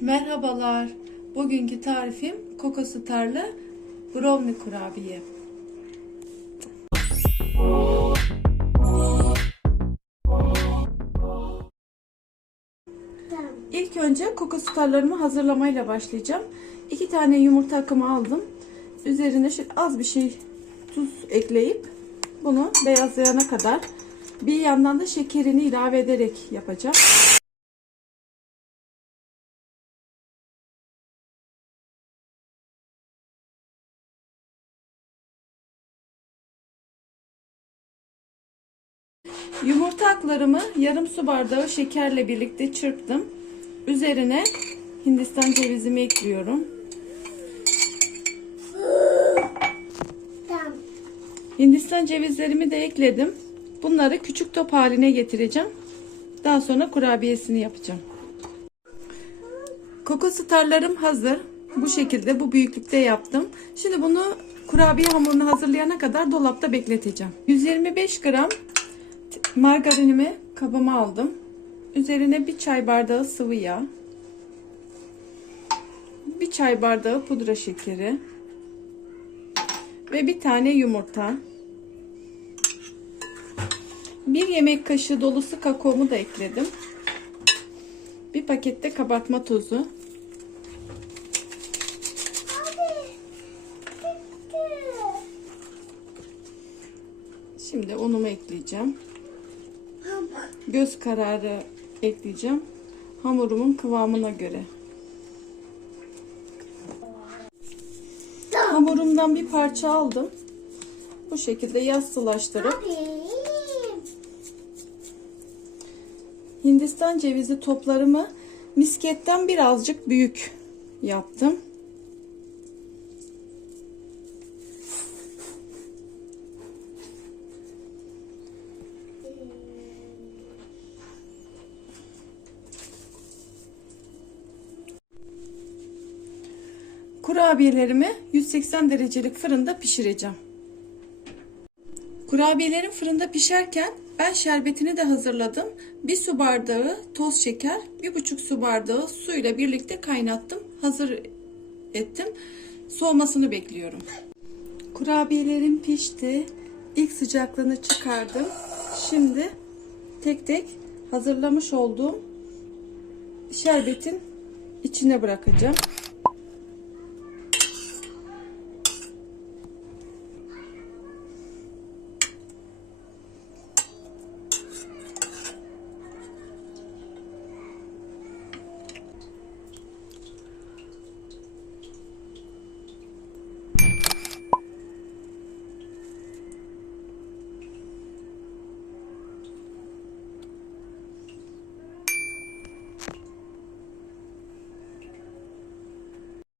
Merhabalar. Bugünkü tarifim Koko Star'lı brownie kurabiye. İlk önce Koko Star'larımı hazırlamayla başlayacağım. İki tane yumurta akımı aldım. Üzerine az bir şey tuz ekleyip bunu beyazlayana kadar bir yandan da şekerini ilave ederek yapacağım. Yumurta aklarımı yarım su bardağı şekerle birlikte çırptım. Üzerine Hindistan cevizimi ekliyorum. Hindistan cevizlerimi de ekledim. Bunları küçük top haline getireceğim. Daha sonra kurabiyesini yapacağım. Koko starlarım hazır. Bu şekilde bu büyüklükte yaptım. Şimdi bunu kurabiye hamurunu hazırlayana kadar dolapta bekleteceğim. 125 gram margarinimi kabıma aldım. Üzerine bir çay bardağı sıvı yağ. Bir çay bardağı pudra şekeri. Ve bir tane yumurta. Bir yemek kaşığı dolusu kakaomu da ekledim. Bir pakette kabartma tozu. Şimdi unumu ekleyeceğim. Göz kararı ekleyeceğim. Hamurumun kıvamına göre. Hamurumdan bir parça aldım. Bu şekilde yassılaştırıp. Hindistan cevizi toplarımı misketten birazcık büyük yaptım. Kurabiyelerimi 180 derecelik fırında pişireceğim. Kurabiyelerim fırında pişerken ben şerbetini de hazırladım. Bir su bardağı toz şeker, bir buçuk su bardağı suyla birlikte kaynattım. Hazır ettim. Soğumasını bekliyorum. Kurabiyelerim pişti. İlk sıcaklığını çıkardım. Şimdi tek tek hazırlamış olduğum şerbetin içine bırakacağım.